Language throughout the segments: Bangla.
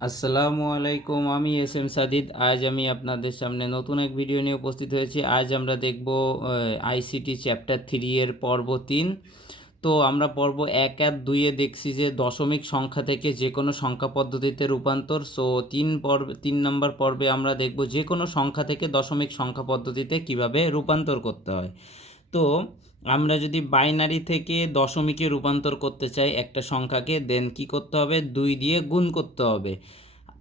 আসসালামু আলাইকুম, আমি এস এম সাদিদ। আজ আমি আপনাদের সামনে নতুন এক ভিডিও নিয়ে উপস্থিত হয়েছি। আজ আমরা দেখব আইসিটি চ্যাপ্টার থ্রি এর পর্ব তিন। তো আমরা পর্ব এক আর দুইয়ে দেখছি যে দশমিক সংখ্যা থেকে যে কোনো সংখ্যা পদ্ধতিতে রূপান্তর। সো তিন পর্ব, তিন নম্বর পর্বে আমরা দেখব যে কোনো সংখ্যা থেকে দশমিক সংখ্যা পদ্ধতিতে কীভাবে রূপান্তর করতে হয়। তো আমরা যদি বাইনারি থেকে দশমিকে রূপান্তর করতে চাই একটা সংখ্যাকে দেন কি করতে হবে? দুই দিয়ে গুণ করতে হবে।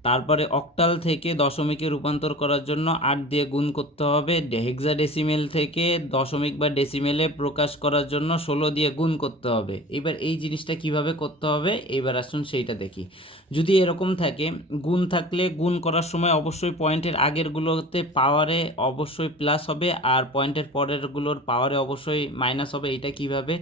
তারপরে অক্টাল থেকে দশমিকে রূপান্তর করার জন্য আট দিয়ে গুণ করতে হবে। হেক্সা ডেসিমেল থেকে দশমিক বা ডেসিমেলে প্রকাশ করার জন্য ষোলো দিয়ে গুণ করতে হবে। এবার এই জিনিসটা কীভাবে করতে হবে? এবার আসুন সেইটা দেখি। যদি এরকম থাকে, গুণ থাকলে গুণ করার সময় অবশ্যই পয়েন্টের আগেরগুলোতে পাওয়ারে অবশ্যই প্লাস হবে আর পয়েন্টের পরেরগুলোর পাওয়ারে অবশ্যই মাইনাস হবে। এটা কীভাবে?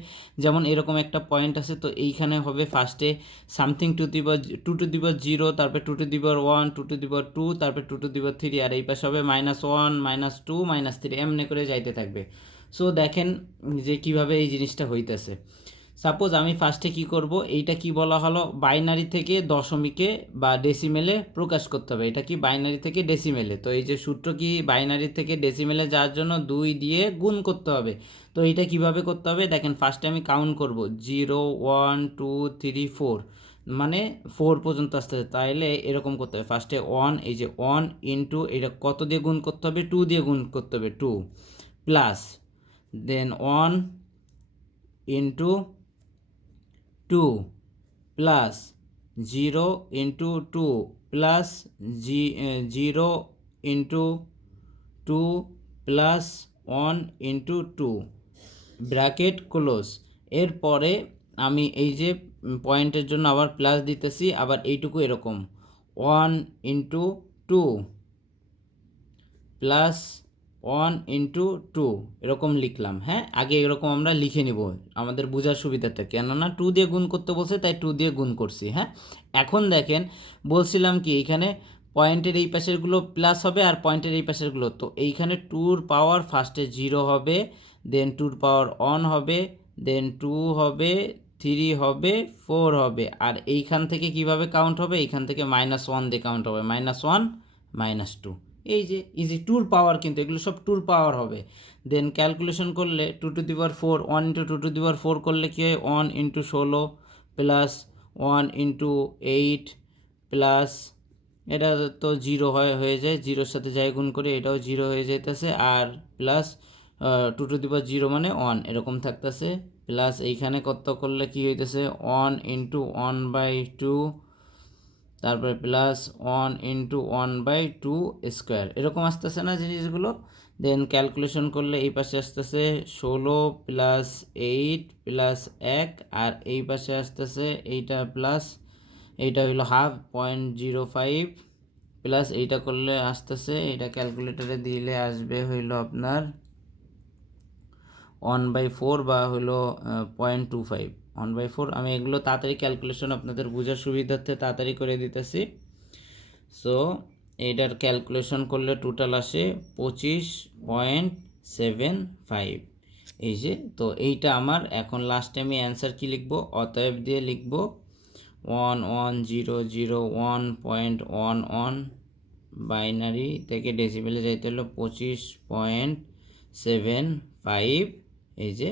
যেমন এরকম একটা পয়েন্ট আছে, তো এইখানে হবে ফার্স্টে something to the power two to the power zero তারপরে two to the power one two to the power two তারপরে two to the power three আর এই পাশে হবে minus one minus two minus three এমনি করে যাইতে থাকবে। সো দেখেন যে কীভাবে এই জিনিসটা হইতেছে। সাপোজ আমি ফার্স্টে কি করব? এইটা কি বলা হলো? বাইনারি থেকে দশমিকে বা ডেসিমেলে প্রকাশ করতে হবে। এটা কি বাইনারি থেকে ডেসিমেলে তো এই যে সূত্র কি বাইনারি থেকে ডেসিমেলে যাওয়ার জন্য দুই দিয়ে গুণ করতে হবে। তো এইটা কীভাবে করতে হবে? দেখেন ফার্স্টে আমি কাউন্ট করব। Zero one two three four মানে ফোর পর্যন্ত আসতে হবে। তাইলে এরকম করতে হবে। ফার্স্টে ওয়ান এই যে ওয়ান ইন্টু এটা কত দিয়ে গুণ করতে হবে? টু দিয়ে গুণ করতে হবে। Two plus then one into two plus zero into two plus জি zero into two plus one into two, bracket close. এরপরে আমি এই যে পয়েন্টের জন্য আবার প্লাস দিতেছি, আবার এইটুকু এরকম। One into two plus one into two, এরকম লিখলাম হ্যাঁ? আগে এরকম আমরা লিখে নিব, আমাদের বোঝার সুবিধাতে। কেননা টু দিয়ে গুণ করতে বলছে, তাই টু দিয়ে গুণ করছি হ্যাঁ? এখন দেখেন, বলছিলাম কি এইখানে পয়েন্টের এই পাশেরগুলো প্লাস হবে আর পয়েন্টের এই পাশেরগুলো। তো এইখানে টুর পাওয়ার ফার্স্টে জিরো হবে, দেন টুর পাওয়ার অন হবে, দেন টু হবে, থ্রি হবে, ফোর হবে। আর এইখান থেকে কীভাবে কাউন্ট হবে? এইখান থেকে মাইনাস ওয়ান দিয়ে কাউন্ট হবে, মাইনাস ওয়ান, মাইনাস টু। এই যে ইজি টুর পাওয়ার কিন্তু, এগুলো সব টুর পাওয়ার হবে। দেন ক্যালকুলেশন করলে two to the power four one into two to the power four করলে কী হয়? ওয়ান ইন্টু ষোলো plus one into eight plus এটা তো জিরো হয়, হয়ে যায়। জিরোর সাথে যাই গুণ করে এটাও জিরো হয়ে যাইতেছে। আর plus two to the power zero মানে ওয়ান এরকম থাকতেছে। প্লাস এইখানে কত করলে কী হইতেছে? One into one by two তারপরে plus one into one by two square এরকম আসতেছে না জিনিসগুলো। দেন ক্যালকুলেশন করলে এই পাশে আসতেছে ষোলো প্লাস এইট প্লাস এক, আর এই পাশে আসতেছে এইটা প্লাস এইটা হইল half point zero five plus এইটা করলে আসতেছে এটা ক্যালকুলেটারে দিলে আসবে হইল আপনার ওয়ান বাই ফোর বা হলো point two five one by four. আমি এগুলো তাড়াতাড়ি ক্যালকুলেশন আপনাদের বোঝার সুবিধার্থে তাড়াতাড়ি করে দিতেছি। সো এইটার ক্যালকুলেশন করলে টোটাল আসে পঁচিশ পয়েন্ট সেভেন ফাইভ এই যে, তো এইটা আমার। এখন লাস্টে আমি অ্যান্সার কী লিখব? অতএব দিয়ে লিখব one one zero zero one point one one binary থেকে ডেসিবেলে যাইতে হলো পঁচিশ পয়েন্ট সেভেন ফাইভ এই যে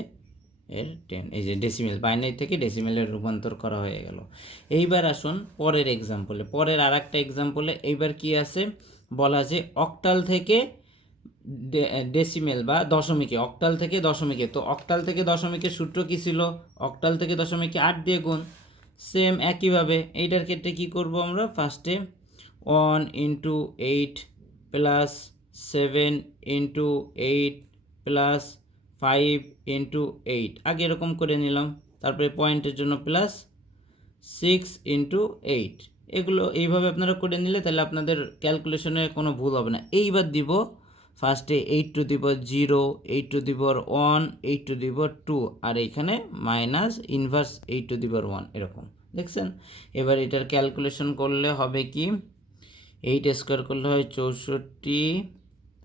এর টেন এই যে ডেসিমেল বাইনারি থেকে ডেসিমেলের রূপান্তর করা হয়ে গেল। এইবার আসুন পরের এক্সাম্পলে পরের আর একটা এক্সাম্পলে এইবার কি আছে? বলা যে অক্টাল থেকে ডেসিমেল বা দশমিকে অক্টাল থেকে দশমিকে। তো অক্টাল থেকে দশমিকের সূত্র কী ছিল? অক্টাল থেকে দশমিকে আট দিয়ে গুণ। সেম একইভাবে এইটার ক্ষেত্রে কী করব আমরা? ফার্স্টে one into eight plus seven into eight plus five into eight আগে এরকম করে নিলাম। তারপরে পয়েন্টের জন্য প্লাস সিক্স ইন্টু এইট এগুলো এইভাবে আপনারা করে নিলে তাহলে আপনাদের ক্যালকুলেশনে কোনো ভুল হবে না। এইবার দিব ফার্স্টে eight to the power zero eight to the power one eight to the power two আর এইখানে minus inverse eight to the power one এরকম। দেখছেন? এবার এটার ক্যালকুলেশন করলে হবে কি? এইট স্কোয়ার করলে হয় চৌষট্টি।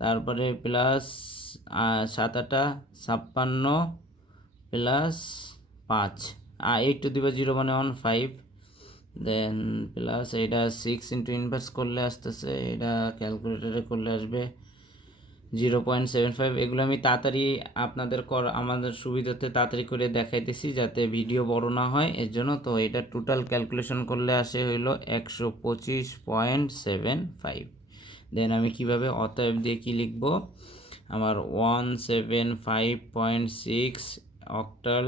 তারপরে প্লাস সাত আটা ছাপ্পান্ন প্লাস পাঁচ। Eight to the power zero মানে ওয়ান ফাইভ দেন প্লাস এটা সিক্স ইন্টু ইনভার্স করলে আসতেছে, এটা ক্যালকুলেটারে করলে আসবে জিরো পয়েন্ট সেভেন ফাইভ এগুলো আমি তাড়াতাড়ি আপনাদের কর আমাদের সুবিধাতে তাড়াতাড়ি করে দেখাইতেছি যাতে ভিডিও বড় না হয়। এর জন্য তো এটা টোটাল ক্যালকুলেশন করলে আসে হইল একশো পঁচিশ পয়েন্ট সেভেন ফাইভ দেন আমি কীভাবে অতএব দিয়ে কি লিখব? আমার one seven five point six octal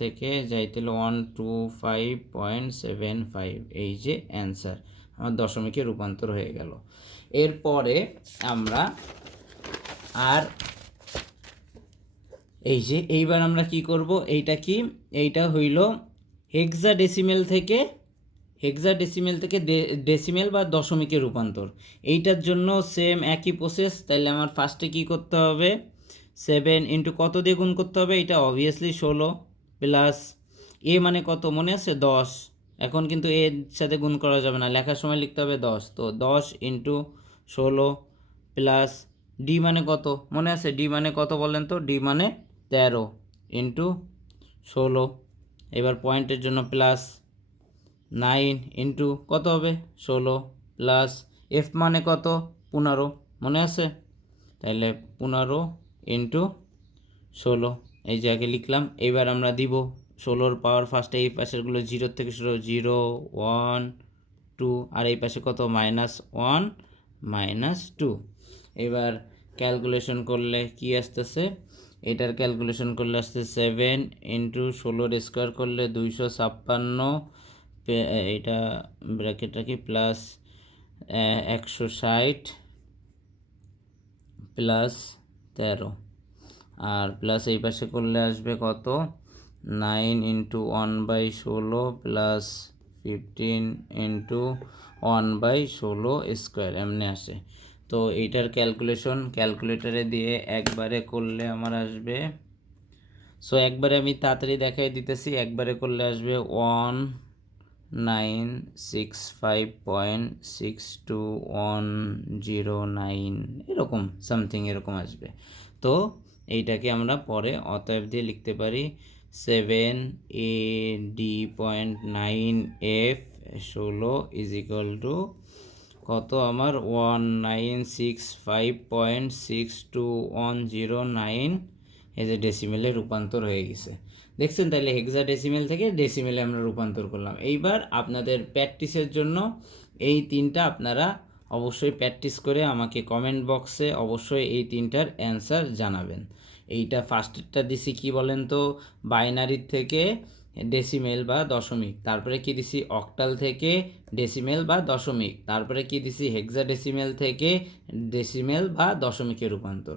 থেকে যাইতে one two five point seven five, এই যে অ্যান্সার। আমার দশমিকে রূপান্তর হয়ে গেল। এরপরে আমরা আর এই যে এইবার আমরা কি করব? এইটা কি? এইটা হইল হেক্সা ডেসিমেল থেকে হেক্সা ডেসিমেল থেকে ডেসিমেল বা দশমিকে রূপান্তর। এইটার জন্য সেম একই প্রসেস তাহলে আমার ফার্স্টে কি করতে হবে? সেভেন ইন্টু কত দিয়ে গুণ করতে হবে? এটা অবভিয়াসলি ষোলো প্লাস এ মানে কত? মনে আছে? দশ। এখন কিন্তু এর সাথে গুণ করা যাবে না, লেখার সময় লিখতে হবে দশ। তো দশ ইন্টু ষোলো প্লাস ডি মানে কত? মনে আছে? ডি মানে কত বলেন তো? ডি মানে তেরো ইন্টু ষোলো। এবার পয়েন্টের জন্য প্লাস নাইন ইন্টু কত হবে? ষোলো প্লাস এফ মানে কত? পনেরো। মনে আছে? তাহলে পনেরো ইন্টু ষোলো। এই যে আগে লিখলাম এবার আমরা দিব ষোলোর পাওয়ার ফার্স্টে এই পাশেরগুলো জিরোর থেকে শুরু জিরো ওয়ান টু আর এই পাশে কত? মাইনাস ওয়ান মাইনাস টু এবার ক্যালকুলেশন করলে কি আসতেছে? এটার ক্যালকুলেশন করলে আসছে সেভেন ইন্টু ষোলোর স্কোয়ার করলে দুইশো ছাপ্পান্ন এটা ব্র্যাকেট রাখি প্লাস একশো ষাট প্লাস তেরো। আর প্লাস এই পাশে করলে আসবে কত? নাইন ইন্টু ওয়ান বাই ষোলো plus fifteen into one by ষোলো স্কোয়ার এমনি আসে। তো এইটার ক্যালকুলেশন ক্যালকুলেটরে দিয়ে একবারে করলে আমার আসবে। সো একবারে আমি তাড়াতাড়ি দেখাই দিতেছি, একবারে করলে আসবে one nine six five point six two one zero nine এরকম, সামথিং এরকম আসবে। তো এইটাকে আমরা পরে অতএব দিয়ে লিখতে পারি। Seven A D point nine F ষোলো ইজ ইকুয়াল টু কত আমার? One nine six five point six two one zero nine এই যে ডেসিমেলে রূপান্তর হয়ে গেছে। দেখছেন তাহলে হেক্সা ডেসিমেল থেকে ডেসিমেলে আমরা রূপান্তর করলাম। এইবার আপনাদের প্র্যাকটিসের জন্য এই তিনটা আপনারা অবশ্যই প্র্যাকটিস করে আমাকে কমেন্ট বক্সে অবশ্যই এই তিনটার অ্যান্সার জানাবেন। এইটা ফার্স্টেরটা দিছি কি বলেন তো? বাইনারির থেকে ডেসিমেল বা দশমিক। তারপরে কি দিছি? অক্টাল থেকে ডেসিমেল বা দশমিক। তারপরে কি দিছি? হেক্সা ডেসিমেল থেকে ডেসিমেল বা দশমিকে রূপান্তর।